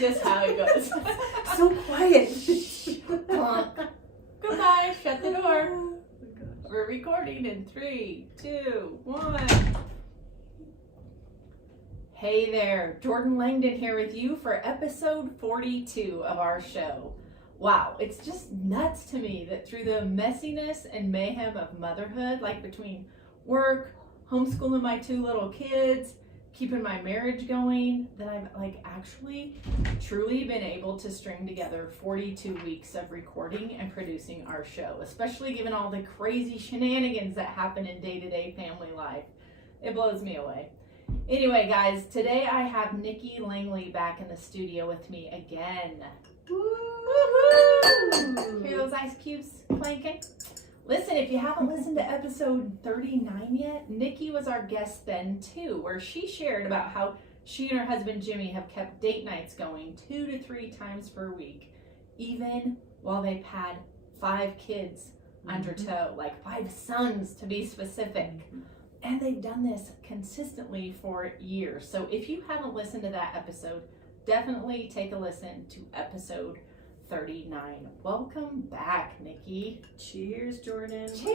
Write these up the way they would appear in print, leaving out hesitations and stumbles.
just how it goes. So quiet. Goodbye. Shut the door. We're recording in 3, 2, 1. Hey there, Jordan Langdon here with you for episode 42 of our show. Wow, it's just nuts to me that through the messiness and mayhem of motherhood, like between work, homeschooling my 2 little kids, keeping my marriage going, that I've actually truly been able to string together 42 weeks of recording and producing our show, especially given all the crazy shenanigans that happen in day-to-day family life. It blows me away. Anyway, guys, today I have Niki Langley back in the studio with me again. Woo-hoo! Hear those ice cubes clanking? Listen, if you haven't listened to episode 39 yet, Niki was our guest then too, where she shared about how she and her husband Jimmy have kept date nights going 2 to 3 times per week, even while they've had 5 kids under tow, 5 sons to be specific. And they've done this consistently for years. So if you haven't listened to that episode, definitely take a listen to episode 39. Welcome back, Niki. Cheers, Jordan. Cheers!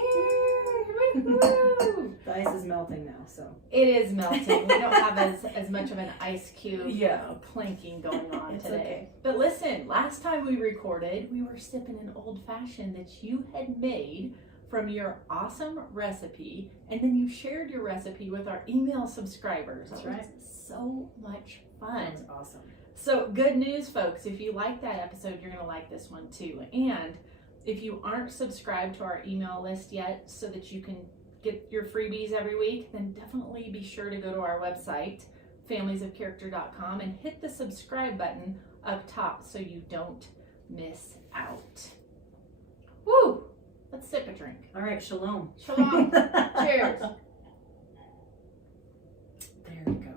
Woo-hoo! The ice is melting now, so. It is melting. We don't have as much of an ice cube clanking going on today. Okay. But listen, last time we recorded, we were sipping an old fashioned that you had made from your awesome recipe, and then you shared your recipe with our email subscribers. That's right. So much fun. That was awesome. So good news, folks. If you like that episode, you're going to like this one too. And if you aren't subscribed to our email list yet so that you can get your freebies every week, then definitely be sure to go to our website, familiesofcharacter.com, and hit the subscribe button up top so you don't miss out. Woo! Let's sip a drink. All right, shalom. Shalom. Cheers. There we go.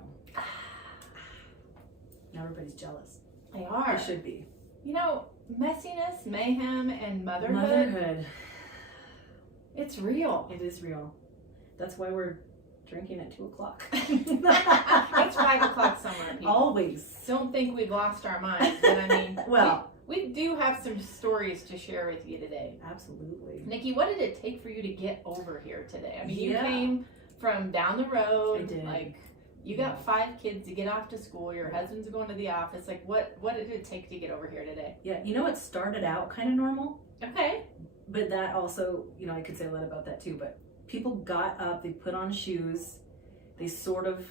Now everybody's jealous. They are. They should be. You know, messiness, mayhem, and motherhood. Motherhood. It's real. It is real. That's why we're drinking at 2 o'clock. It's 5 o'clock somewhere, people. Always. Don't think we've lost our minds, but I mean, well, we do have some stories to share with you today. Absolutely. Niki, what did it take for you to get over here today? I mean, you Yeah. came from down the road. I did. You got 5 kids to get off to school. Your husband's going to the office. What did it take to get over here today? Yeah, it started out kind of normal. Okay. But that also, I could say a lot about that too, but people got up, they put on shoes, they sort of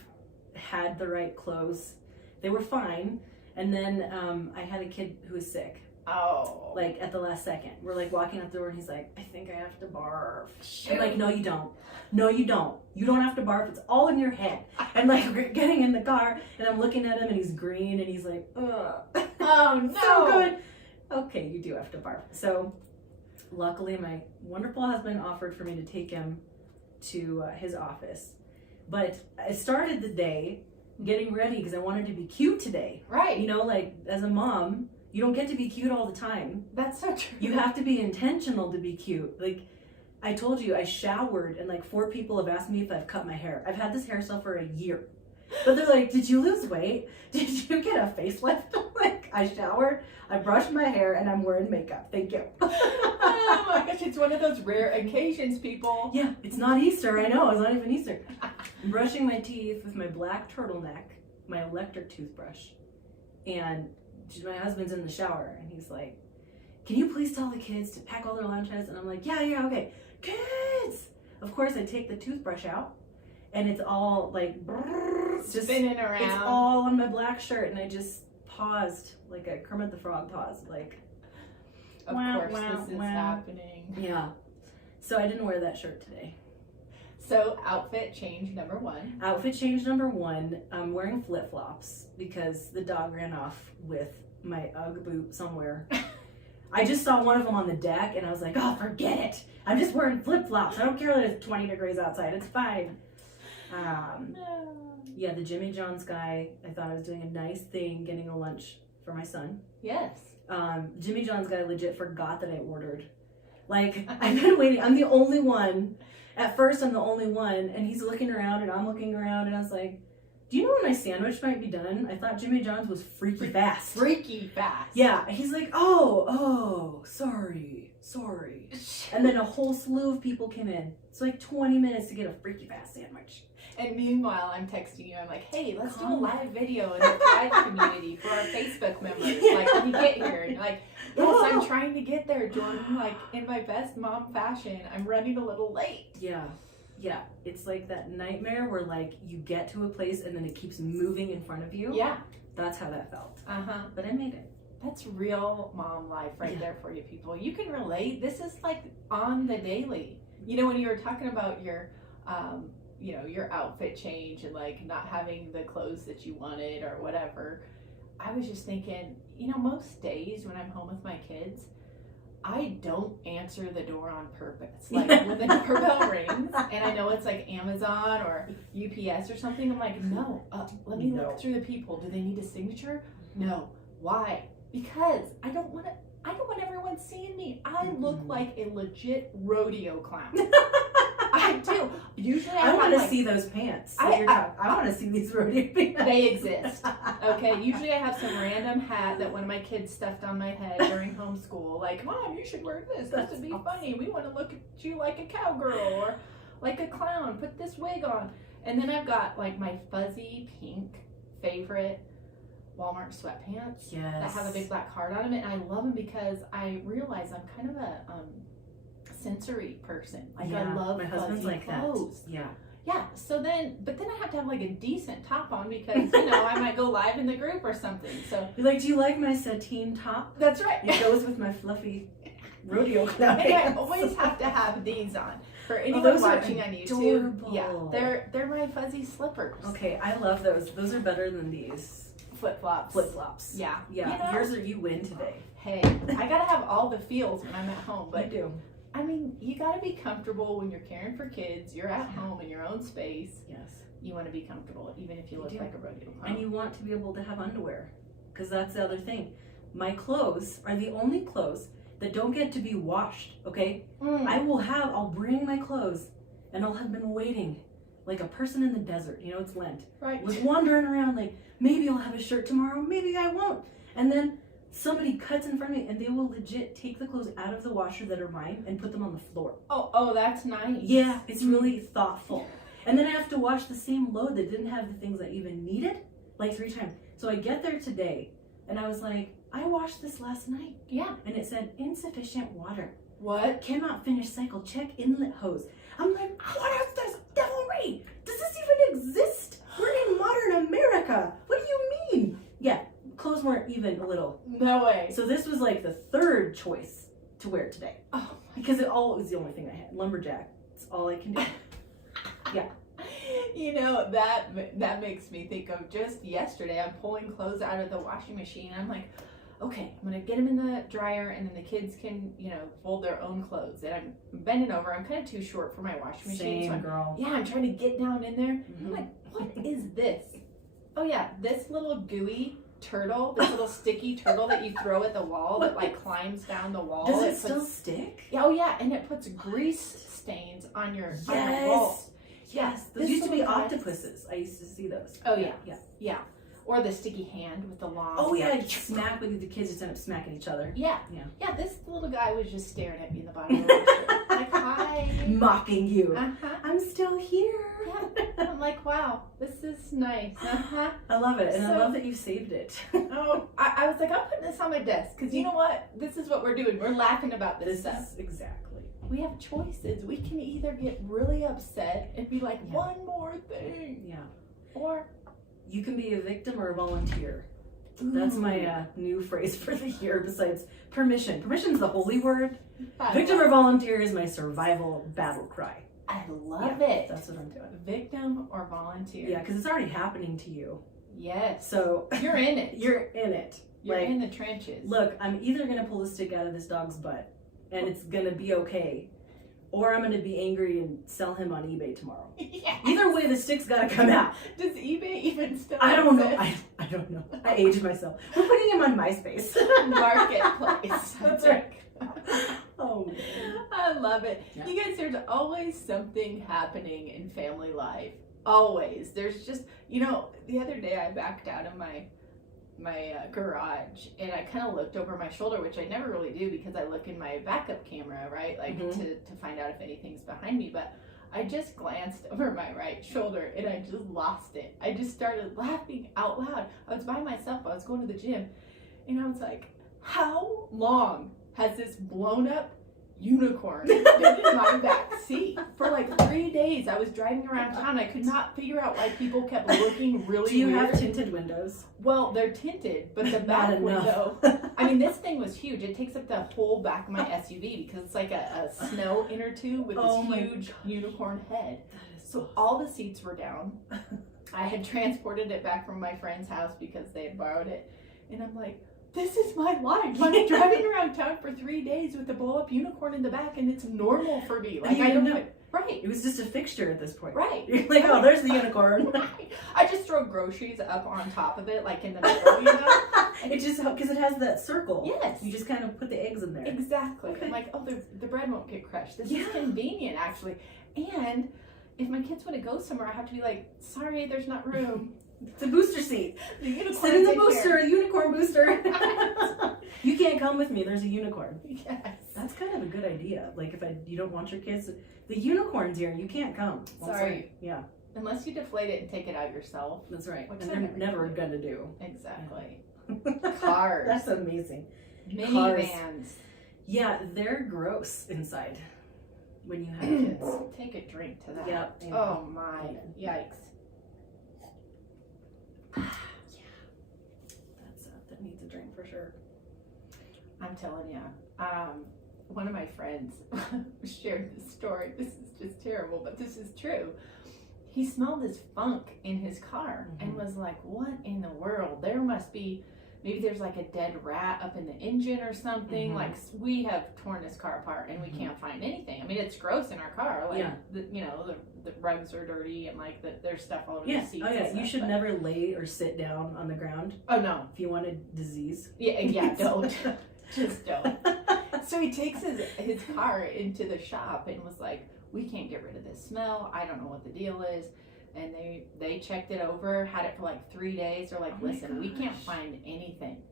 had the right clothes. They were fine. And then I had a kid who was sick. Oh. At the last second. We're walking out the door and he's like, I think I have to barf. Shoot. I'm like, no, you don't. No, you don't. You don't have to barf. It's all in your head. And we're getting in the car and I'm looking at him and he's green and he's like, ugh. Oh, no. So good. Okay, you do have to barf. So luckily my wonderful husband offered for me to take him to his office. But I started the day getting ready because I wanted to be cute today. Right. As a mom, you don't get to be cute all the time. That's so true. You have to be intentional to be cute. I told you, I showered and 4 people have asked me if I've cut my hair. I've had this hairstyle for a year. But they're like, did you lose weight? Did you get a facelift? I showered, I brushed my hair, and I'm wearing makeup. Thank you. Oh my gosh, it's one of those rare occasions, people. Yeah, it's not Easter, I know, it's not even Easter. I'm brushing my teeth with my black turtleneck, my electric toothbrush, and my husband's in the shower, and he's like, can you please tell the kids to pack all their lunches? And I'm like, yeah, okay. Kids! Of course, I take the toothbrush out, and it's all just spinning around. It's all on my black shirt, and I just paused, like a Kermit the Frog pause, Of course, this is happening. Yeah. So I didn't wear that shirt today. So outfit change number 1. Outfit change number 1. I'm wearing flip-flops because the dog ran off with my Ugg boot somewhere. I just saw one of them on the deck and I was like, oh, forget it. I'm just wearing flip-flops. I don't care that it's 20 degrees outside. It's fine. Yeah, the Jimmy John's guy, I thought I was doing a nice thing getting a lunch for my son. Yes. Jimmy John's guy legit forgot that I ordered. I've been waiting. I'm the only one. At first, I'm the only one, and he's looking around, and I'm looking around, and I was like, do you know when my sandwich might be done? I thought Jimmy John's was freaky fast. Freaky fast. Yeah, he's like, oh, sorry. And then a whole slew of people came in. It's like 20 minutes to get a freaky fast sandwich. And meanwhile, I'm texting you. I'm like, hey, let's do a live video in the private community for our Facebook members. Like, when you get here. And you're like, yes, I'm trying to get there, Jordan. Like, in my best mom fashion, I'm running a little late. Yeah. It's like that nightmare where, like, you get to a place and then it keeps moving in front of you. Yeah. That's how that felt. But I made it. That's real mom life right there for you people. You can relate. This is like on the daily. You know, when you were talking about your, your outfit change and like not having the clothes that you wanted or whatever, I was just thinking, most days when I'm home with my kids, I don't answer the door on purpose. Like when the doorbell rings and I know it's like Amazon or UPS or something, I'm like, no, let me look through the people. Do they need a signature? No. Why? Because I don't want everyone seeing me. I look like a legit rodeo clown. I do. Usually I want to see those pants. I want to see these rodeo pants. They exist. Okay. Usually I have some random hat that one of my kids stuffed on my head during homeschool. Like, Mom, you should wear this. This would be funny. We want to look at you like a cowgirl or like a clown. Put this wig on. And then I've got like my fuzzy pink favorite Walmart sweatpants that have a big black heart on them, and I love them because I realize I'm kind of a sensory person. Like I love my fuzzy husband's like clothes. that. Yeah. So then I have to have like a decent top on because I might go live in the group or something. So you're like, do you like my sateen top? That's right. It goes with my fluffy rodeo clown And pants. I always have to have these on. For anyone watching on YouTube, adorable. they're my fuzzy slippers. Okay, I love those. Those are better than these. Flip-flops. Yeah. You win today. Hey, I gotta have all the feels when I'm at home, but you do. I mean, you gotta be comfortable when you're caring for kids. You're at home in your own space. Yes. You want to be comfortable, even if you look like a rodeo clown. And you want to be able to have underwear, because that's the other thing. My clothes are the only clothes that don't get to be washed. Okay, I'll bring my clothes, and I'll have been waiting like a person in the desert. It's Lent. Right. Was wandering around like, maybe I'll have a shirt tomorrow, maybe I won't. And then somebody cuts in front of me and they will legit take the clothes out of the washer that are mine and put them on the floor. Oh, that's nice. Yeah, it's really thoughtful. And then I have to wash the same load that didn't have the things I even needed, like 3 times. So I get there today and I was like, I washed this last night. Yeah. And it said insufficient water. What? Cannot finish cycle, check inlet hose. I'm like, what is this devilry? Does this even exist? We're in modern America. What do you mean? Yeah, clothes weren't even a little. No way. So this was like the 3rd choice to wear today. Oh, because it was the only thing I had. Lumberjack. It's all I can do. Yeah. That makes me think of just yesterday. I'm pulling clothes out of the washing machine. I'm like, okay, I'm going to get them in the dryer and then the kids can, fold their own clothes. And I'm bending over. I'm kind of too short for my washing machine. Same, girl. Yeah, I'm trying to get down in there. I'm like, what is this? Oh, yeah, this little gooey turtle, this little sticky turtle that you throw at the wall that, like, climbs down the wall. Does it still stick? Yeah, oh, yeah, and it puts grease stains on your walls. Yes, those used to be octopuses. I used to see those. Oh, yeah. Or the sticky hand with the long. Oh, yeah, smack with the kids just end up smacking each other. Yeah, this little guy was just staring at me in the bottom of the picture. Like, hi. Mocking you. Uh-huh. I'm still here. Yeah. I'm like, wow, this is nice. Uh-huh. I love it, and I love that you saved it. I was like, I'm putting this on my desk, because you know what? This is what we're doing. We're laughing about this stuff. Exactly. We have choices. We can either get really upset and be like, one more thing. Yeah. Or you can be a victim or a volunteer. Ooh. That's my new phrase for the year besides permission. Permission's the holy word. Victim or volunteer is my survival battle cry. I love it. That's what I'm doing. Victim or volunteer. Yeah, because it's already happening to you. Yes. So you're in it. You're in it. You're in the trenches. Look, I'm either going to pull the stick out of this dog's butt and it's going to be okay, or I'm going to be angry and sell him on eBay tomorrow. Yes. Either way, the stick's got to come out. Does eBay even still I don't know. exist? I don't know. I aged myself. We're putting him on MySpace. Marketplace. That's right. Oh, man. I love it. Yeah. You guys, there's always something happening in family life. Always. There's just, the other day I backed out of my garage and I kind of looked over my shoulder, which I never really do because I look in my backup camera, right? Like to find out if anything's behind me. But I just glanced over my right shoulder and I just lost it. I just started laughing out loud. I was by myself. I was going to the gym and I was like, how long has this blown up unicorn been in my back seat? For like 3 days I was driving around town. I could not figure out why people kept looking really Do you weird. have tinted windows? Well, they're tinted, but the back window, I mean, this thing was huge. It takes up the whole back of my SUV because it's like a snow inner tube with this huge unicorn head. So all the seats were down. I had transported it back from my friend's house because they had borrowed it. And I'm like, this is my life. I'm driving around town for 3 days with a blow-up unicorn in the back, and it's normal for me. Like, I don't know. Right. It was just a fixture at this point. Right. You're like, oh, there's the unicorn. Right. I just throw groceries up on top of it, like in the middle, It just, because it has that circle. Yes. You just kind of put the eggs in there. Exactly. Okay. I'm like, oh, the bread won't get crushed. This is convenient, actually. And if my kids want to go somewhere, I have to be like, sorry, there's not room. It's a booster seat. The unicorn. Sit in the booster, the unicorn booster. You can't come with me. There's a unicorn. Yes. That's kind of a good idea. Like if you don't want your kids, the unicorn's here. You can't come. Sorry. Yeah. Unless you deflate it and take it out yourself. That's right. Which And they're never gonna do. Exactly. Cars. That's amazing. Minivans. Yeah, they're gross inside when you have kids. Take a drink to that. Yep. Oh my. Yikes. That needs a drink for sure. I'm telling you, one of my friends shared this story. This is just terrible, but this is true. He smelled this funk in his car and was like, what in the world? There must be, maybe there's like a dead rat up in the engine or something. Like, we have torn this car apart and we can't find anything. I mean, it's gross in our car. Like, the rugs are dirty and like there's stuff all over the seats. Oh yeah, you should never lay or sit down on the ground. Oh no. If you want a disease. Yeah, don't. Just don't. So he takes his car into the shop and was like, we can't get rid of this smell. I don't know what the deal is. And they checked it over, had it for like 3 days. They're like, listen, we can't find anything.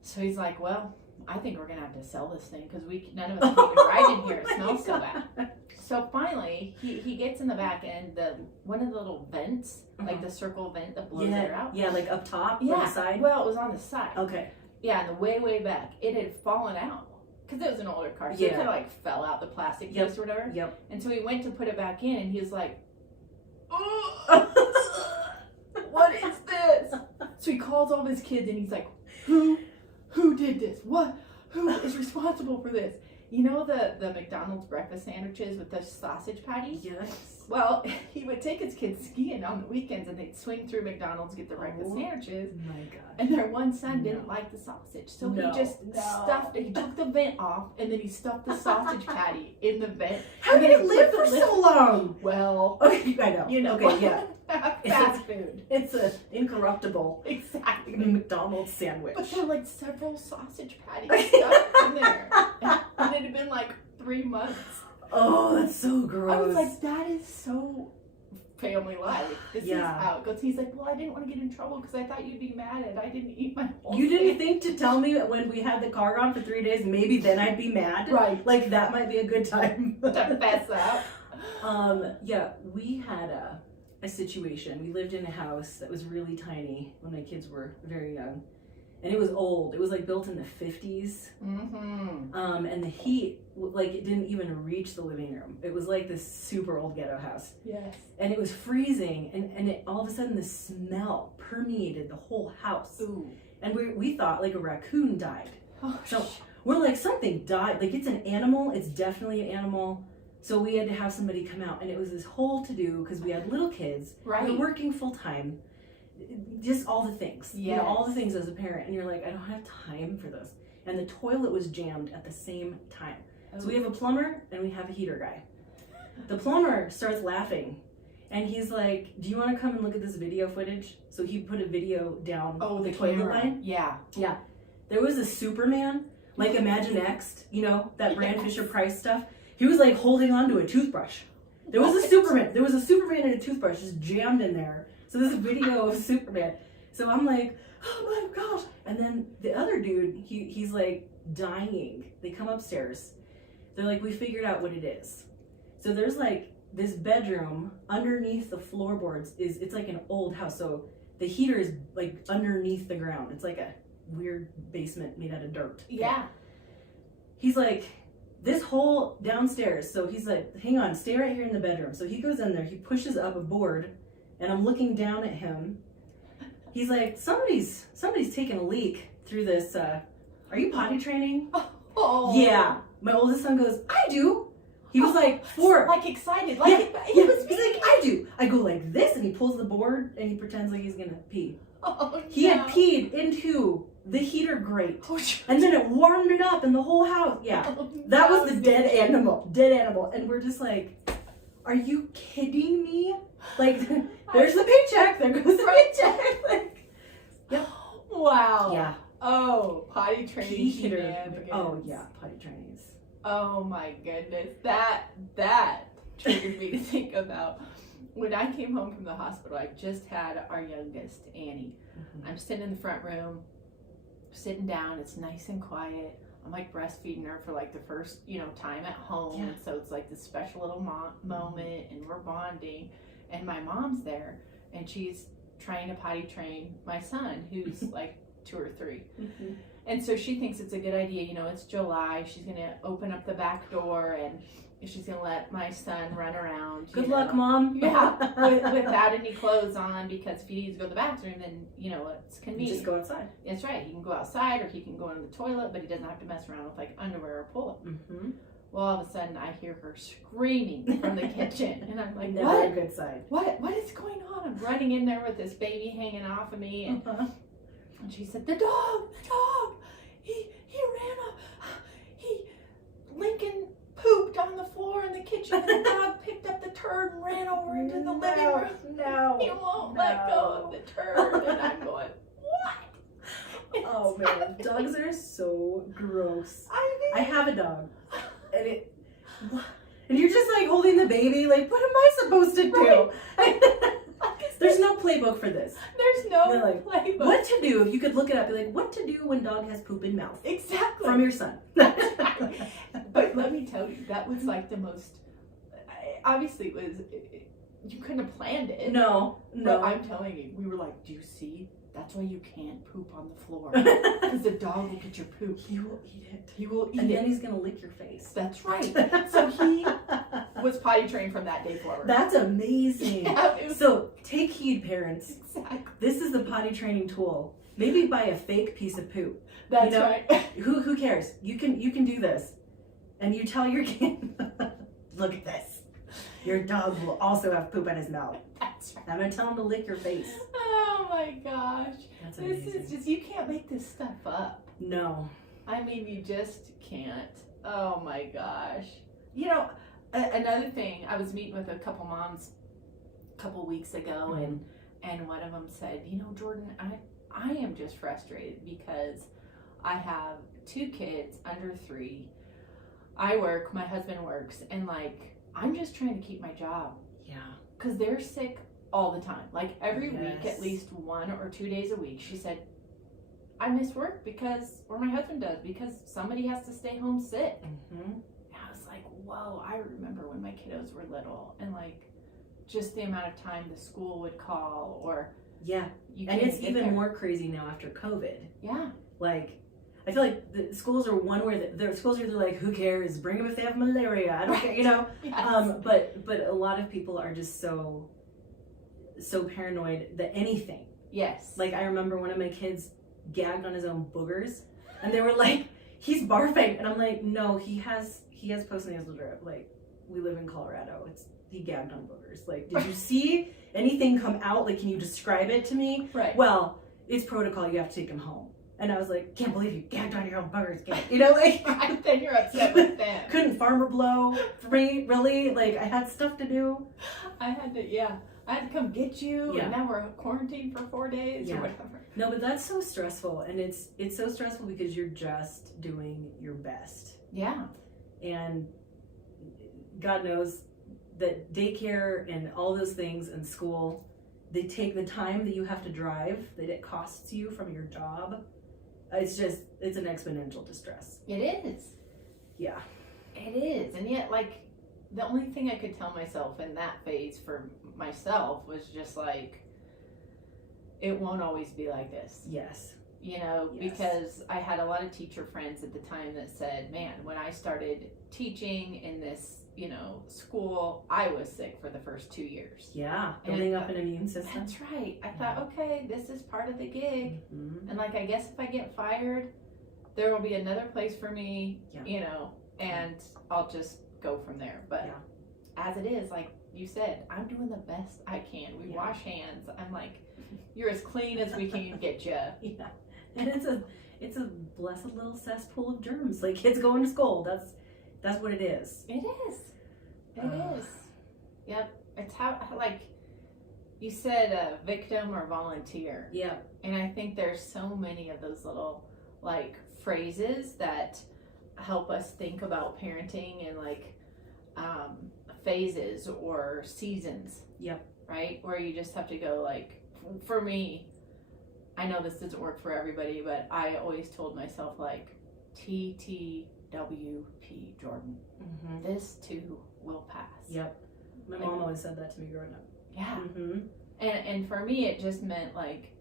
So he's like, well, I think we're going to have to sell this thing because none of us can even ride in here. It smells so bad. So finally, he gets in the back and one of the little vents, like the circle vent that blows air out. Yeah, like up top or the side? Well, it was on the side. Okay. Yeah, and the way back. It had fallen out. Because it was an older car, so it kind of like fell out the plastic case or whatever. Yep. And so he went to put it back in, and he was like, what is this? So he calls all of his kids, and he's like, who did this? What? Who is responsible for this? You know the McDonald's breakfast sandwiches with the sausage patties? Yes. Well, he would take his kids skiing on the weekends and they'd swing through McDonald's, get the breakfast sandwiches. My God. And their one son didn't like the sausage. So he just stuffed it. He took the vent off and then he stuffed the sausage patty in the vent. How did it live for so long? Well, okay, I know. You know. Okay, yeah. Fast food. It's an incorruptible Exactly. McDonald's sandwich. But there were like several sausage patties stuffed in there. And it had been like 3 months. Oh, that's so gross. I was like, that is so family life. This is how it goes. He's like, well, I didn't want to get in trouble because I thought you'd be mad and I didn't eat my whole You didn't think to tell me that when we had the car gone for 3 days, maybe then I'd be mad? Right. Like, that might be a good time. to fess up. Yeah, we had a situation. We lived in a house that was really tiny when my kids were very young. And it was old. It was like built in the 50s. And the heat, like it didn't even reach the living room. It was like this super old ghetto house. Yes. And it was freezing. And all of a sudden the smell permeated the whole house. Ooh. And we thought like a raccoon died. Oh, so we're like, something died. Like it's an animal. It's definitely an animal. So we had to have somebody come out. And it was this whole to-do because we had little kids. Right. We were working full time. Just all the things. Yes. You know, all the things as a parent. And you're like, I don't have time for this. And the toilet was jammed at the same time. So we have a plumber and we have a heater guy. The plumber starts laughing. And he's like, do you want to come and look at this video footage? So he put a video down the toilet line. Yeah. Yeah. There was a Superman, like Imagine X, you know, that Brand Fisher Price stuff. He was like holding on to a toothbrush. There was a Superman. There was a Superman and a toothbrush just jammed in there. So there's a video of Superman. So I'm like, oh my gosh. And then the other dude, he's like dying. They come upstairs. They're like, we figured out what it is. So there's like this bedroom underneath the floorboards it's like an old house. So the heater is like underneath the ground. It's like a weird basement made out of dirt. Yeah. He's like, this whole downstairs. So he's like, hang on, stay right here in the bedroom. So he goes in there, he pushes up a board, and I'm looking down at him. He's like, somebody's taking a leak through this. Are you potty training? Oh. Yeah. My oldest son goes, I do. He was like 4. Like excited. Like he was He's like, I do. I go like this, and he pulls the board, and he pretends like he's going to pee. Oh, He had peed into the heater grate. Oh, and then it warmed it up in the whole house. Yeah. That was the dead animal. And we're just like, are you kidding me? Like, there's the paycheck. There goes the paycheck. Like, yep. Wow. Yeah. Oh, potty training Pee heater. shenanigans. Oh, yeah. Potty trainings. Oh my goodness. That triggered me to think about when I came home from the hospital. I just had our youngest, Annie. Mm-hmm. I'm sitting in the front room, sitting down. It's nice and quiet. I'm like breastfeeding her for like the first, time at home. Yeah. So it's like this special little moment, and we're bonding. And my mom's there, and she's trying to potty train my son, who's like 2 or 3. Mm-hmm. And so she thinks it's a good idea. It's July. She's going to open up the back door, and she's going to let my son run around. Good luck, Mom. Yeah, without any clothes on, because if he needs to go to the bathroom, then, it's convenient. Just go outside. That's right. He can go outside, or he can go in the toilet, but he doesn't have to mess around with, like, underwear or pull-up. Mm-hmm. Well, all of a sudden, I hear her screaming from the kitchen, and I'm like, Never a good sign. What is going on? I'm running in there with this baby hanging off of me, and, and she said, the dog, Lincoln pooped on the floor in the kitchen, and the dog picked up the turd and ran over into the living room. No. He won't let go of the turd, and I'm going, what? Oh man, dogs are so gross. I have a dog, and you're just like holding the baby, like, what am I supposed to do? Right. There's no playbook for this. There's no playbook. What to do, if you could look it up, be like, what to do when dog has poop in mouth. Exactly. From your son. But let me tell you, that was like the most, obviously you couldn't have planned it. No. But I'm telling you, we were like, do you see? That's why you can't poop on the floor. Because the dog will get your poop. He will eat it. And then he's going to lick your face. That's right. So he was potty trained from that day forward. That's amazing. Yeah, so take heed, parents. Exactly. This is the potty training tool. Maybe buy a fake piece of poop. That's right. Who cares? You can do this. And you tell your kid, look at this. Your dog will also have poop in his mouth. That's right. I'm going to tell him to lick your face. Oh my gosh. That's amazing. This is just, you can't make this stuff up. No. I mean, you just can't. Oh my gosh. Another thing, I was meeting with a couple moms a couple weeks ago, and one of them said, Jordan, I am just frustrated because I have 2 kids under 3. I work, my husband works, and I'm just trying to keep my job. Yeah. Because they're sick all the time. Every week, at least 1 or 2 days a week. She said, I miss work or my husband does, because somebody has to stay home sick. Mm-hmm. And I was like, whoa, I remember when my kiddos were little, and just the amount of time the school would call, or and it's even more crazy now after COVID. Yeah. I feel like the schools are one where the schools are either like, who cares? Bring them if they have malaria. I don't care, Yes. But a lot of people are just so paranoid that anything. Yes. I remember one of my kids gagged on his own boogers, and they were like, he's barfing, and I'm like, no, he has postnasal drip. We live in Colorado. He gagged on boogers. Did you see anything come out? Can you describe it to me? Right. Well, it's protocol. You have to take him home. And I was like, can't believe you gagged on your own boogers. Then you're upset with them. Couldn't farmer blow for me, really? I had stuff to do. I had to come get you, and now we're quarantined for 4 days or whatever. No, but that's so stressful, and it's so stressful because you're just doing your best. Yeah. And God knows that daycare and all those things and school, they take the time that you have to drive, that it costs you from your job. It's an exponential distress. It is. Yeah. It is. And yet, like, the only thing I could tell myself in that phase for myself was just like, it won't always be like this. Yes. You know, Yes. because I had a lot of teacher friends at the time that said, man, when I started teaching in this, you know, school, I was sick for the first 2 years. Yeah. And Building up an immune system. That's right. I thought, okay, this is part of the gig. Mm-hmm. And like, I guess if I get fired, there will be another place for me, Yeah. you know, and I'll just go from there. But as it is, like you said, I'm doing the best I can. We wash hands. I'm like, you're as clean as we can get you. Yeah. And it's a blessed little cesspool of germs. Like, kids going to school. That's what it is. It is. It is. Yep. It's how, like you said, victim or volunteer. Yeah. And I think there's so many of those little, like, phrases that help us think about parenting and, like, phases or seasons. Yep. Right? Where you just have to go, like, for me, I know this doesn't work for everybody, but I always told myself, like, TTWP, Jordan. Mm-hmm. This too will pass. Yep. My mom always said that to me growing up. Yeah. Mm-hmm. And for me, it just meant, like,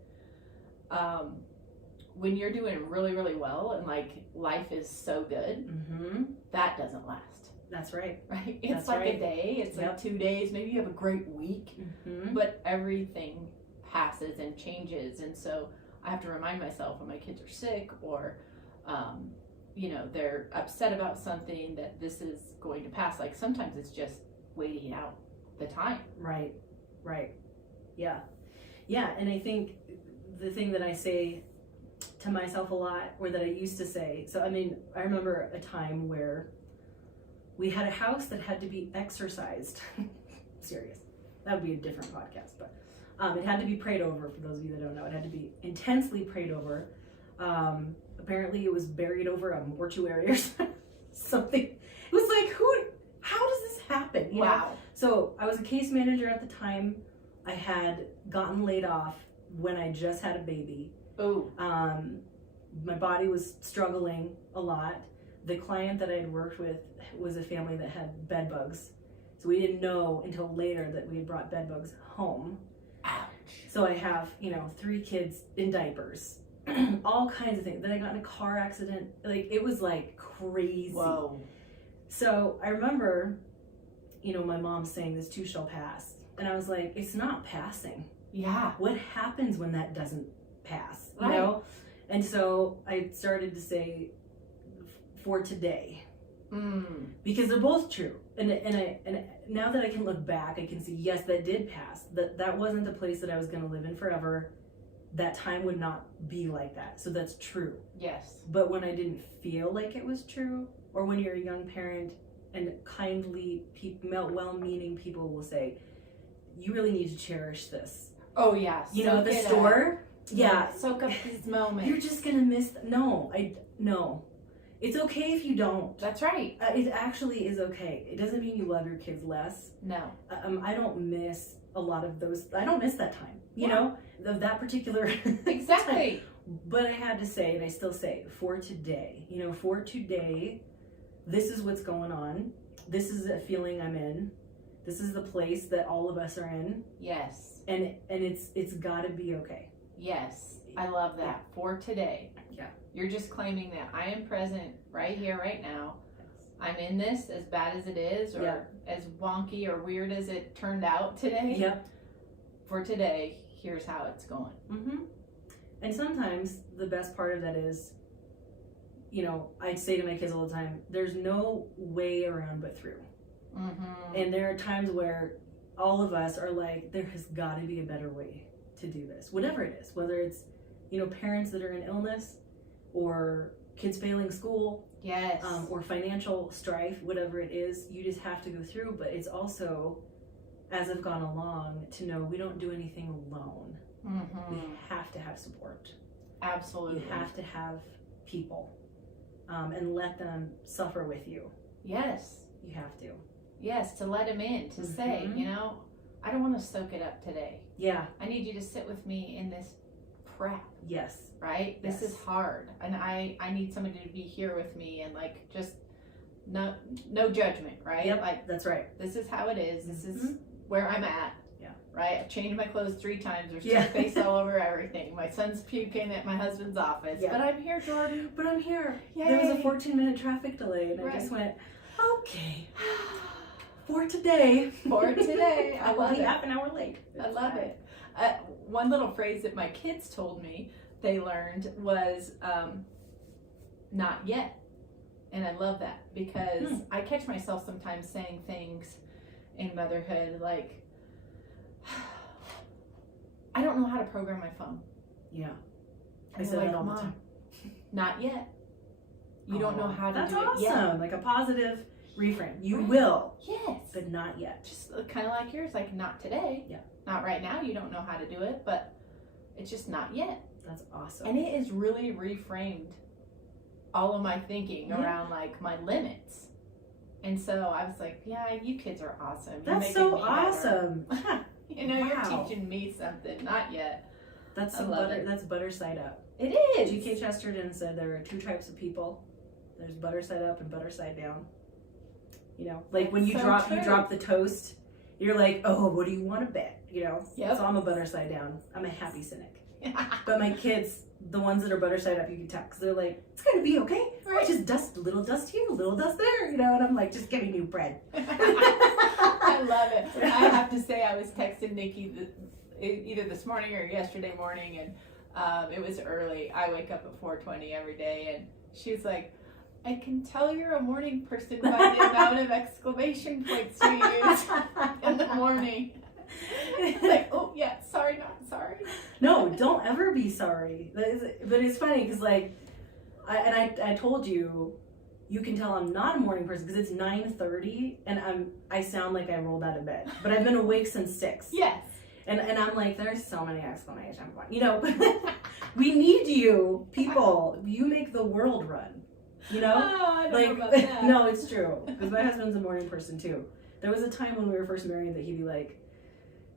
when you're doing really, really well and, like, life is so good, Mm-hmm. that doesn't last. That's right. Right? It's That's like right. a day. It's like 2 days. Maybe you have a great week, Mm-hmm. but everything passes and changes. And so I have to remind myself when my kids are sick or, you know, they're upset about something, that this is going to pass. Like, sometimes it's just waiting out the time. Right. Right. Yeah. Yeah. And I think the thing that I say to myself a lot, or that I used to say, so I mean, I remember a time where we had a house that had to be exercised. Serious. That would be a different podcast, but it had to be prayed over. For those of you that don't know, it had to be intensely prayed over. Apparently it was buried over a mortuary or something. It was like, how does this happen? You know? So I was a case manager at the time. I had gotten laid off when I just had a baby. Oh. My body was struggling a lot. The client that I had worked with was a family that had bed bugs. So we didn't know until later that we had brought bed bugs home. Ouch. So I have, 3 kids in diapers, all kinds of things. Then I got in a car accident. Like, it was like crazy. Whoa. So I remember, my mom saying, this too shall pass. And I was like, it's not passing. Yeah. What happens when that doesn't pass? Right. You know? And so I started to say, for today. Because they're both true. And now that I can look back, I can see, yes, that did pass. That wasn't the place that I was going to live in forever. That time would not be like that. So that's true. Yes. But when I didn't feel like it was true, or when you're a young parent and kindly, well-meaning people will say, you really need to cherish this. Oh, yeah. At the store. Yeah. Soak up these moments. You're just going to miss. No. It's okay if you don't. That's right. It actually is okay. It doesn't mean you love your kids less. No. I don't miss a lot of those. I don't miss that time, of that particular Exactly. time. But I had to say, and I still say, for today, this is what's going on. This is a feeling I'm in. This is the place that all of us are in. Yes. And it's got to be okay. Yes. I love that. Yeah. For today. Yeah. You're just claiming that I am present right here, right now. I'm in this, as bad as it is, or as wonky or weird as it turned out today. Yep. For today, here's how it's going. Mm-hmm. And sometimes the best part of that is, I say to my kids all the time, there's no way around but through. Mm-hmm. And there are times where all of us are like, there has got to be a better way to do this. Whatever it is, whether it's, parents that are in illness, or kids failing school, Yes. Or financial strife, whatever it is, you just have to go through. But it's also, as I've gone along, to know we don't do anything alone. Mm-hmm. We have to have support. Absolutely. You have to have people, and let them suffer with you. Yes. You have to. Yes, to let him in, to say, you know, I don't want to soak it up today. Yeah. I need you to sit with me in this crap. Yes. Right? This is hard. And I need somebody to be here with me and like just no judgment, right? Yep. Like that's right. This is how it is. This is where I'm at. Yeah. Right? I've changed my clothes 3 times. There's toothpaste all over everything. My son's puking at my husband's office. Yeah. But I'm here, Jordan. But I'm here. Yay. There was a 14-minute traffic delay and I just went, okay. For today. I love it. Half an hour late. I love it. One little phrase that my kids told me they learned was not yet. And I love that because I catch myself sometimes saying things in motherhood like, I don't know how to program my phone. Yeah. I say that all the time. Not yet. You don't know how to do it yet. That's awesome. Like a positive reframe. You will. Yes. But not yet. Just kind of like yours, like not today. Yeah. Not right now. You don't know how to do it, but it's just not yet. That's awesome. And it is really reframed all of my thinking around like my limits. And so I was like, yeah, you kids are awesome. That's so awesome. You know, you're teaching me something. Not yet. That's that's butter side up. It is. G.K. Chesterton said there are 2 types of people. There's butter side up and butter side down. You know, like when you drop the toast, you're like, oh, what do you want to bet? You know. Yep. So I'm a butter side down. I'm a happy cynic. But my kids, the ones that are butter side up, you can tell because they're like, it's gonna be okay. Right. Just a little dust here, a little dust there, you know. And I'm like, just giving you bread. I love it. I have to say, I was texting Niki either this morning or yesterday morning, and it was early. I wake up at 4:20 every day, and she's like, I can tell you're a morning person by the amount of exclamation points you use in the morning. Like, oh yeah, sorry, not sorry. No, don't ever be sorry. But it's funny because like, I told you, you can tell I'm not a morning person because it's 9:30 and I sound like I rolled out of bed, but I've been awake since 6. Yes. And I'm like, there's so many exclamation points. You know, we need you, people. You make the world run. You know? Oh, I don't know about that. No, it's true. Because my husband's a morning person too. There was a time when we were first married that he'd be like,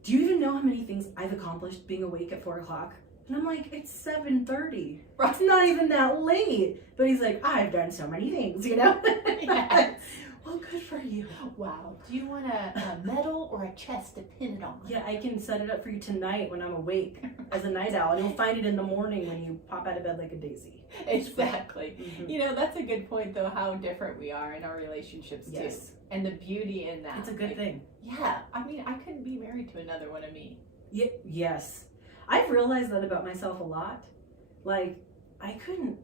do you even know how many things I've accomplished being awake at 4 o'clock? And I'm like, it's 7:30. Right. It's not even that late. But he's like, I've done so many things, you know? Yes. Well, good for you. Wow. Do you want a medal or a chest to pin it on? Yeah, I can set it up for you tonight when I'm awake as a night owl. And you'll find it in the morning when you pop out of bed like a daisy. Exactly. You know, that's a good point, though, how different we are in our relationships, too. And the beauty in that. It's a good thing. Yeah. I mean, I couldn't be married to another one of me. Yes. I've realized that about myself a lot. Like, I couldn't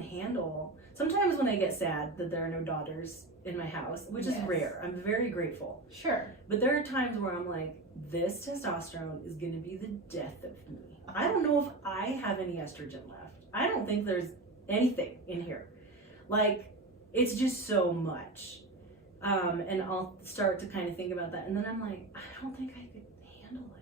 handle... Sometimes when I get sad that there are no daughters in my house, which is rare. I'm very grateful. Sure. But there are times where I'm like, this testosterone is going to be the death of me. I don't know if I have any estrogen left. I don't think there's anything in here. Like, it's just so much. And I'll start to kind of think about that. And then I'm like, I don't think I could handle it.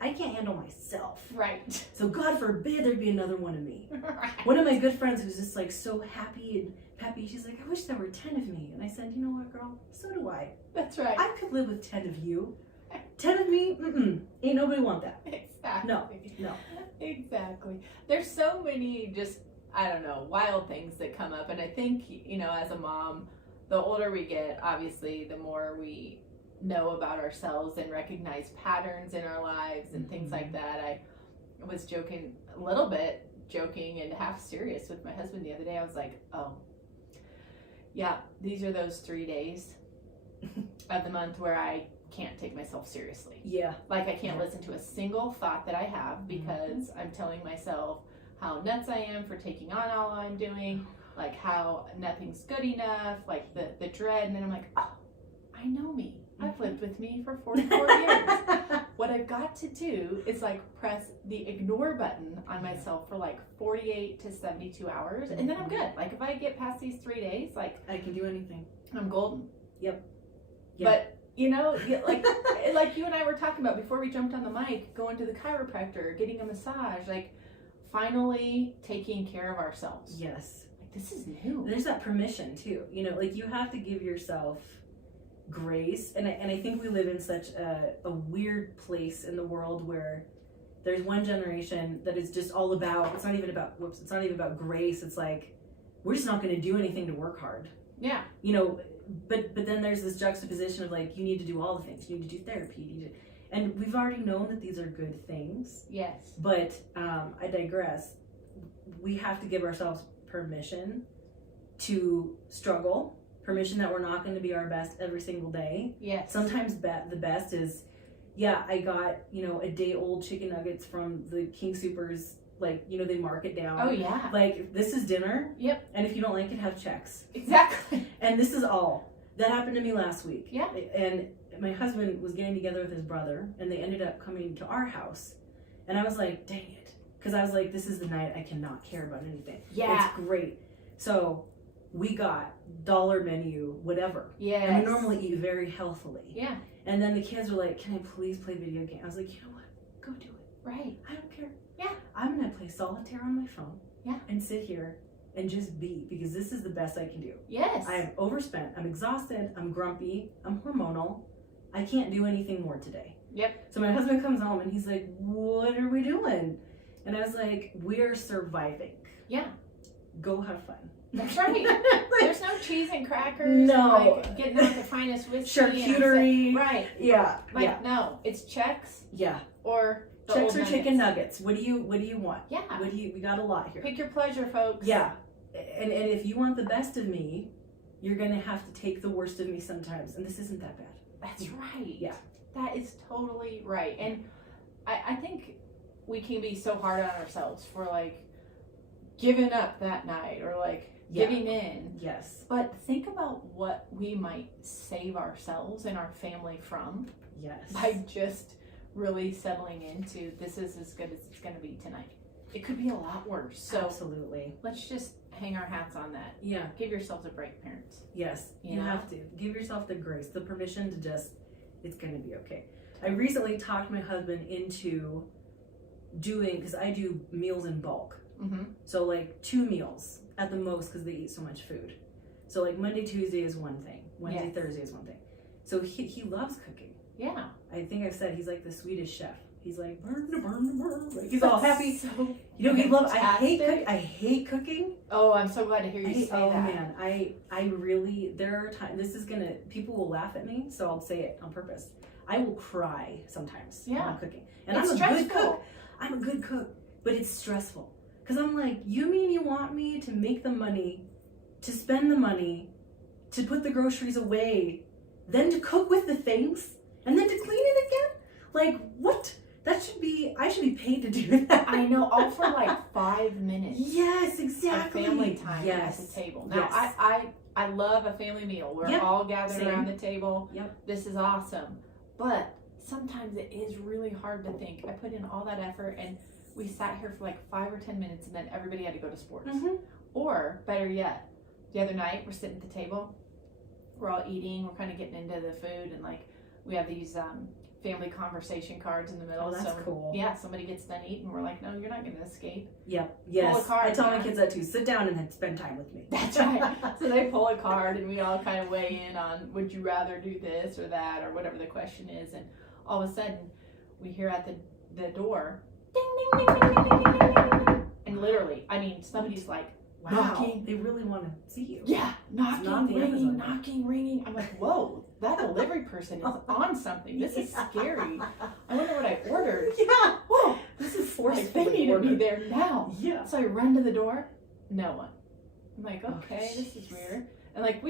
I can't handle myself. Right. So God forbid there'd be another one of me. Right. One of my good friends who's just like so happy and peppy, she's like, I wish there were 10 of me. And I said, you know what, girl? So do I. That's right. I could live with 10 of you. 10 of me? Ain't nobody want that. Exactly. No. Exactly. There's so many just, I don't know, wild things that come up. And I think, you know, as a mom, the older we get, obviously, the more we know about ourselves and recognize patterns in our lives and things like that. I was joking and half serious with my husband the other day. I was like, oh, yeah, these are those 3 days of the month where I can't take myself seriously. Yeah. Like I can't listen to a single thought that I have because I'm telling myself how nuts I am for taking on all I'm doing, like how nothing's good enough, like the dread. And then I'm like, oh, I know me. I've lived with me for 44 years. What I've got to do is like press the ignore button on myself for like 48 to 72 hours. And then I'm good. Like if I get past these 3 days, like I can do anything. I'm golden. Yep. But you know, like you and I were talking about before we jumped on the mic, going to the chiropractor, getting a massage, like finally taking care of ourselves. Yes. Like this is new. There's that permission too. You know, like you have to give yourself grace. And I think we live in such a weird place in the world where there's one generation that is just all about, it's not even about grace. It's like, we're just not going to do anything to work hard. Yeah. You know, but then there's this juxtaposition of like, you need to do all the things. You need to do therapy. And we've already known that these are good things. Yes. But I digress. We have to give ourselves permission to struggle, permission that we're not going to be our best every single day. Yes. Sometimes the best is, yeah, I got, a day old chicken nuggets from the King Supers, like, they mark it down. Oh, yeah. Like, this is dinner. Yep. And if you don't like it, have checks. Exactly. And this is all. That happened to me last week. Yeah. And my husband was getting together with his brother, and they ended up coming to our house. And I was like, dang it. Because I was like, this is the night I cannot care about anything. Yeah. It's great. So we got dollar menu, whatever. Yes. And we normally eat very healthily. Yeah. And then the kids were like, can I please play video games? I was like, you know what? Go do it. Right. I don't care. Yeah. I'm going to play solitaire on my phone. Yeah. And sit here and just be, because this is the best I can do. Yes. I am overspent. I'm exhausted. I'm grumpy. I'm hormonal. I can't do anything more today. Yep. So my husband comes home and he's like, what are we doing? And I was like, we're surviving. Yeah. Go have fun. That's right. There's no cheese and crackers. No. And like getting out the finest whiskey. Charcuterie. Right. Yeah. Like, yeah. no, it's checks Yeah. or the Checks old or chicken nuggets. nuggets. What do you want? Yeah. We got a lot here. Pick your pleasure, folks. Yeah. And if you want the best of me, you're going to have to take the worst of me sometimes. And this isn't that bad. That's right. Yeah. That is totally right. And I think we can be so hard on ourselves for like giving up that night or like giving in. Yes. But think about what we might save ourselves and our family from Yes. by just really settling into this is as good as it's going to be tonight. It could be a lot worse. So absolutely. let's just hang our hats on that. Yeah. Give yourselves a break, parents. Yes. You You know? have to. Give yourself the grace, the permission to just, it's going to be okay. I recently talked my husband into doing, because I do meals in bulk. Mm-hmm. So like 2 meals at the most because they eat so much food. So like Monday, Tuesday is one thing. Wednesday, Yes. Thursday is one thing. So he loves cooking. Yeah. I think I've said he's like the Swedish chef. He's like, burn, burn, burn. Like, he's all happy. So He loves, I fantastic. hate cooking. Oh, I'm so glad to hear you say Oh that. man, I really, there are times, people will laugh at me, so I'll say it on purpose. I will cry sometimes when I'm cooking. And It's I'm a stressful. good cook. I'm a good cook, but it's stressful. Because I'm like, you mean you want me to make the money, to spend the money, to put the groceries away, then to cook with the things, and then to clean it again? Like, what? I should be paid to do that. I know, all for like 5 minutes. Yes, exactly. Of family time Yes. at the table. Now, Yes. I love a family meal. We're Yep. all gathered Same. around the table. Yep. This is awesome. But sometimes it is really hard to think. I put in all that effort and we sat here for like 5 or 10 minutes and then everybody had to go to sports. Mm-hmm. Or, better yet, the other night we're sitting at the table. We're all eating. We're kind of getting into the food and like we have these family conversation cards in the middle. Oh, that's so cool. Yeah, somebody gets done eating. We're like, no, you're not going to escape. Yep. Pull Yes. a card, I tell my man. kids that too. Sit down and spend time with me. That's right. So they pull a card and we all kind of weigh in on would you rather do this or that or whatever the question is. And all of a sudden we hear at the door, ding, ding, ding, ding, ding, ding, ding, ding, ding, ding. And literally, I mean, somebody's like, Wow. knocking. They really want to see you. Yeah, not knocking, the ringing, Amazon. knocking, ringing. I'm like, whoa, that delivery person is on something. This is scary. I wonder what I ordered. Yeah. Whoa, This is like, forceful. they need to be there now. Yeah. So I run to the door, no one. I'm like, okay, Oh, this is weird. And like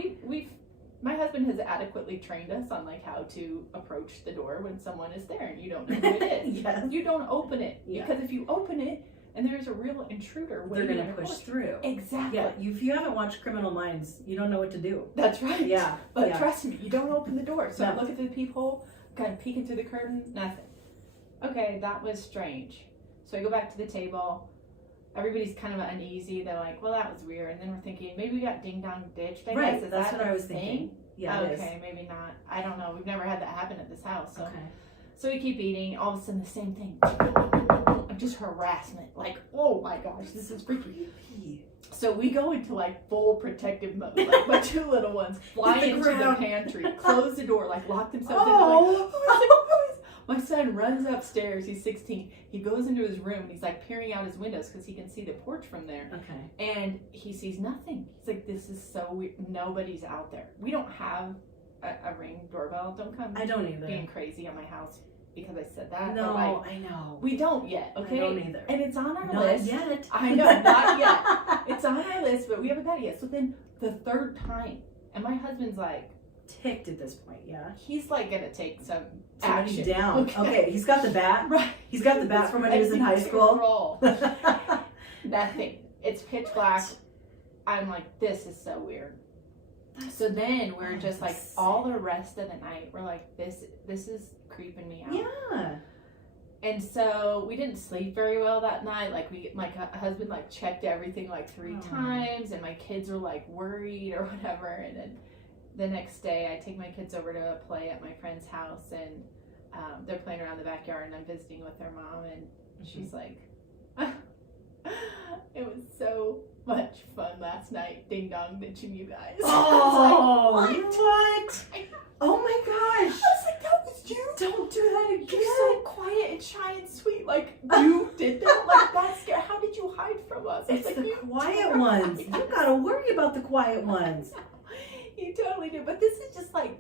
my husband has adequately trained us on like how to approach the door when someone is there and you don't know who it is. Yes. You don't open it Yeah. because if you open it and there's a real intruder They're waiting going on to your push porch. through. Exactly. Yeah. If you haven't watched Criminal Minds, you don't know what to do. That's right. Yeah. But yeah. trust me, you don't open the door. So I No. look at the peephole, kind of peeking through the curtain, nothing. Okay, that was strange. So I go back to the table. Everybody's kind of uneasy. They're like, well, that was weird. And then we're thinking, maybe we got ding dong ditched. I Right. guess. Is That's that what I a was thing? thinking. Yeah. It is. Okay, maybe not. I don't know. We've never had that happen at this house. So, Okay. So we keep eating. All of a sudden, the same thing. Just harassment. Like, oh my gosh, this is freaky. So we go into like full protective mode. Like my two little ones fly into the pantry, close the door, like lock themselves in. Like, my son runs upstairs. He's 16. He goes into his room and he's like peering out his windows because he can see the porch from there. Okay. And he sees nothing. He's like, this is so weird. Nobody's out there. We don't have a Ring doorbell. Don't come. I don't either. Being crazy on my house because I said that. No, like, I know. We don't yet. Okay. I don't either. And it's on our not list. Yet. I know, not yet. It's on our list, but we haven't got it yet. So then the third time, and my husband's like ticked at this point. Yeah. He's like gonna take some Somebody action. Down. Okay. He's got the bat. Right. He's got the bat from when he was in high school. Nothing. It's pitch black. I'm like, this is so weird. So then we're just like all the rest of the night we're like, this is creeping me out. Yeah. And so we didn't sleep very well that night. Like my husband like checked everything like 3 times, and my kids were like worried or whatever. And then the next day I take my kids over to a play at my friend's house, and they're playing around the backyard, and I'm visiting with their mom, and she's like, it was so much fun last night, ding dong ditching you guys. Oh, like, what? Oh my gosh. I was like, that was you? Don't do that again. You're so quiet and shy and sweet. Like, you did that? Like, that's scary. How did you hide from us? It's like, the quiet ones. You gotta worry about the quiet ones. You totally do. But this is just life.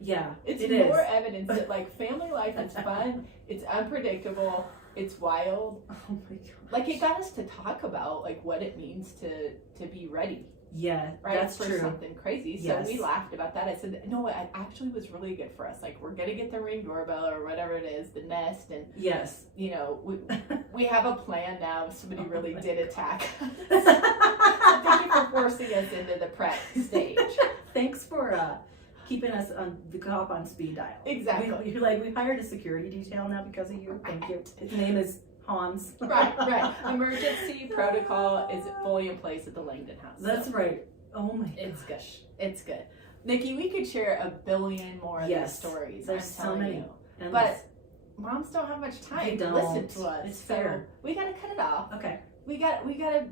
Yeah, It's more evidence that, like, family life is fun. It's unpredictable. It's wild. Oh my god. Like, it got us to talk about, like, what it means to be ready. Yeah, right? that's for true. Something crazy. So Yes. we laughed about that. I said, no, it actually was really good for us. Like, we're gonna get the Ring doorbell or whatever it is, the Nest, and yes, you know, we have a plan now. If somebody really did attack us. Thank you for forcing us into the prep stage. Thanks for keeping us on the cop on speed dial. Exactly. You're like, we hired a security detail now because of you. Thank you. His name is Hans. Right. Emergency protocol is fully in place at the Langdon house. That's right. Oh my gosh. It's good. Nikki, we could share a billion more of these stories. There's I'm telling you. And but moms don't have much time to listen to us. It's fair. We gotta cut it off. Okay. We gotta,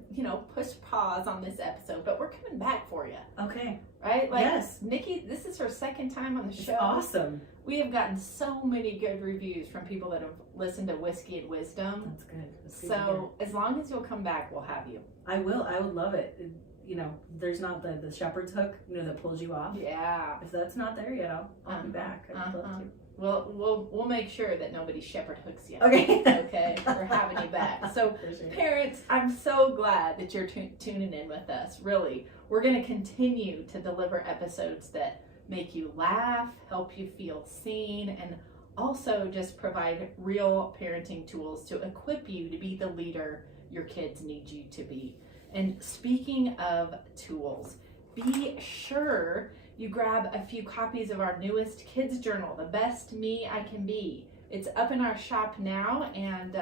push pause on this episode, but we're coming back for you. Okay. Right? Like, yes. Nikki, this is her second time on the show. Awesome. We have gotten so many good reviews from people that have listened to Whiskey and Wisdom. That's good. So as long as you'll come back, we'll have you. I will. I would love it. There's not the shepherd's hook, that pulls you off. Yeah. If that's not there yet, I'll be back. I'd love to. We'll make sure that nobody shepherd hooks you. Okay. Okay. We're having you back. So parents, I'm so glad that you're tuning in with us. Really, we're going to continue to deliver episodes that make you laugh, help you feel seen, and also just provide real parenting tools to equip you to be the leader your kids need you to be. And speaking of tools, be sure you grab a few copies of our newest kids journal, The Best Me I Can Be. It's up in our shop now, and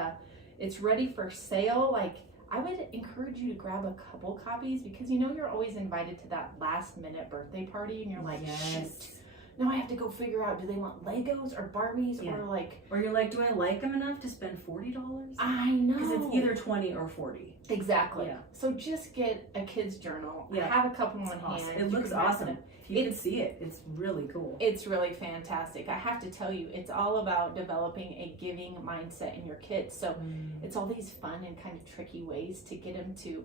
it's ready for sale. Like, I would encourage you to grab a couple copies because you're always invited to that last minute birthday party, and you're like, shoot, now I have to go figure out, do they want Legos or Barbies or you're like, do I like them enough to spend $40? I know. Because it's either 20 or 40. Exactly. Yeah. So just get a kid's journal. Yeah. Have a couple on hand. It looks awesome. If you can see it, it's really cool. It's really fantastic. I have to tell you, it's all about developing a giving mindset in your kids. So it's all these fun and kind of tricky ways to get them to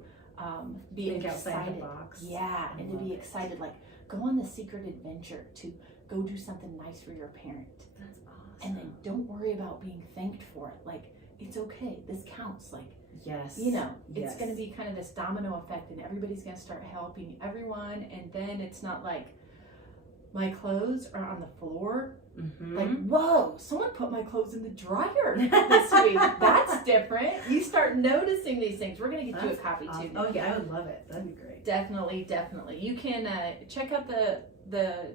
be Think excited. Outside the box. Yeah, and to be excited. Like, go on the secret adventure to go do something nice for your parent. That's awesome. And then don't worry about being thanked for it. Like, it's okay. This counts. Like, yes. It's going to be kind of this domino effect, and everybody's going to start helping everyone. And then it's not like my clothes are on the floor. Mm-hmm. Like, whoa, someone put my clothes in the dryer this week. That's different. You start noticing these things. We're going to get you a copy awesome. too. Oh, yeah, I would love it. That'd be great. Definitely. You can check out the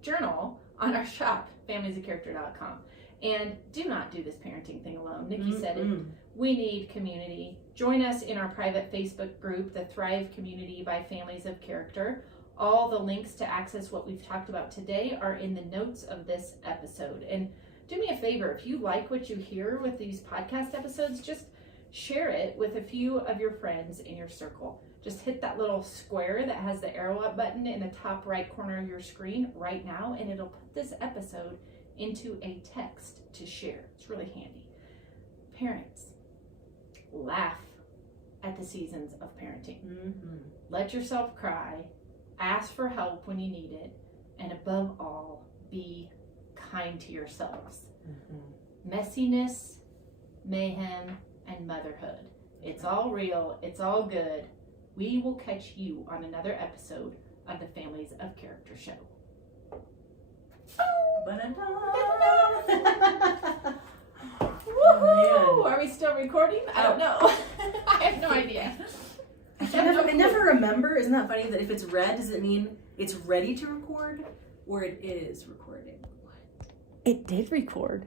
journal on our shop, familiesofcharacter.com. And do not do this parenting thing alone. Nikki said it. We need community. Join us in our private Facebook group, the Thrive Community by Families of Character. All the links to access what we've talked about today are in the notes of this episode. And do me a favor. If you like what you hear with these podcast episodes, just share it with a few of your friends in your circle. Just hit that little square that has the arrow up button in the top right corner of your screen right now, and it'll put this episode into a text to share. It's really handy. Parents, laugh at the seasons of parenting. Let yourself cry, ask for help when you need it, and above all, be kind to yourselves. Messiness, mayhem, and motherhood. It's all real. It's all good. We will catch you on another episode of the Families of Character show. Woohoo! Are we still recording? I don't know. I have no idea. I never remember. Isn't that funny that if it's red, does it mean it's ready to record or it is recording? It did record.